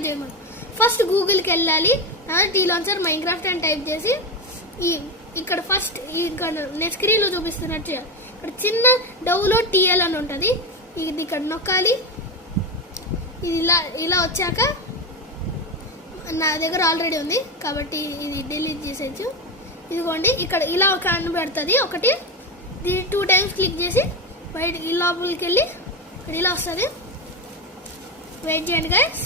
Install చేయమని first గూగుల్కి వెళ్ళాలి. Tea launcher Minecraft అని టైప్ చేసి ఇక్కడ ఫస్ట్ ఇక్కడ నెట్ స్క్రీన్లో చూపిస్తున్నట్టు ఇక్కడ చిన్న డౌన్లోడ్ టీఎల్ అని ఉంటుంది. ఇది ఇక్కడ నొక్కాలి. ఇది ఇలా వచ్చాక నా దగ్గర ఆల్రెడీ ఉంది కాబట్టి ఇది డిలీట్ చేసేయచ్చు. ఇదిగోండి ఇక్కడ ఇలా కనబడుతుంది ఒకటి. దీన్ని 2 times క్లిక్ చేసి బయట ఈ లోపలికి వెళ్ళి ఇక్కడ ఇలా వస్తుంది. వెయిట్ చేయండి గైస్.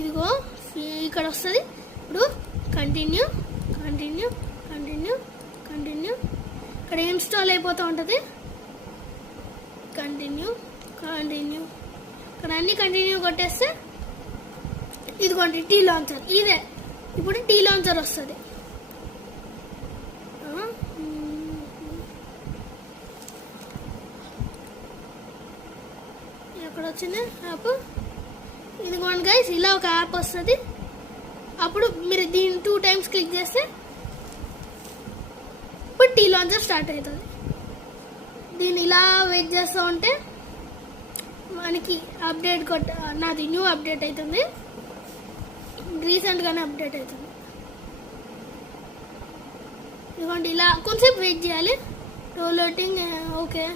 ఇదిగో ఇక్కడ వస్తుంది. ఇప్పుడు కంటిన్యూ కంటిన్యూ కంటిన్యూ కంటిన్యూ ఇక్కడ ఇన్స్టాల్ అయిపోతూ ఉంటుంది. కంటిన్యూ కంటిన్యూ ఇక్కడ అన్ని కంటిన్యూ కొట్టేస్తే ఇదిగోండి టీ లాంచర్. ఇదే ఇప్పుడు టీ లాంచర్ వస్తుంది. ఎక్కడ వచ్చింది యాప్? ఇదిగోండి గైస్ ఇలా ఒక యాప్ వస్తుంది. అప్పుడు మీరు దీన్ని 2 times క్లిక్ చేస్తే ఇప్పుడు టీ లాంచర్ స్టార్ట్ అవుతుంది. దీన్ని ఇలా వెయిట్ చేస్తూ ఉంటే మనకి అప్డేట్ నాది న్యూ అప్డేట్ అవుతుంది. రీసెంట్గానే అప్డేట్ అవుతుంది. ఇదిగోండి ఇలా కొంచెంసేపు వెయిట్ చేయాలి. Downloading okay.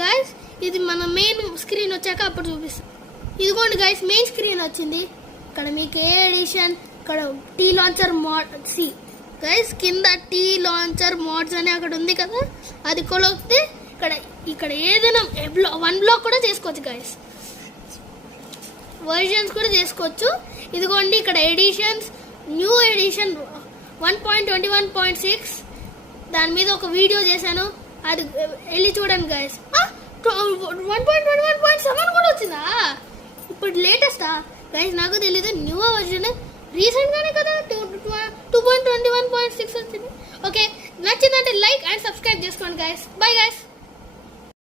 గైస్ ఇది మన మెయిన్ స్క్రీన్ వచ్చాక అప్పుడు చూపిస్తాం. ఇదిగోండి గైస్ మెయిన్ స్క్రీన్ వచ్చింది. ఇక్కడ మీకు ఏ ఎడిషన్, ఇక్కడ T launcher mode see guys కింద టీ లాంచర్ మోడ్స్ అని అక్కడ ఉంది కదా, అది కొలిస్తే ఇక్కడ ఏదైనా 1 block కూడా చేసుకోవచ్చు గైస్. వర్జన్స్ కూడా చేసుకోవచ్చు. ఇదిగోండి ఇక్కడ ఎడిషన్స్, న్యూ ఎడిషన్ 1.21.6 దాని మీద ఒక వీడియో చేశాను, అది వెళ్ళి చూడండి గైస్. 1.21.7 కూడా వచ్చిందా? ఇప్పుడు లేటెస్టా గైస్? నాకు తెలీదు. న్యూ వర్జన్ రీసెంట్గానే కదా 2.21.6 వచ్చింది. ఓకే, నచ్చిందంటే లైక్ అండ్ సబ్స్క్రైబ్ చేసుకోండి గైస్. Bye guys.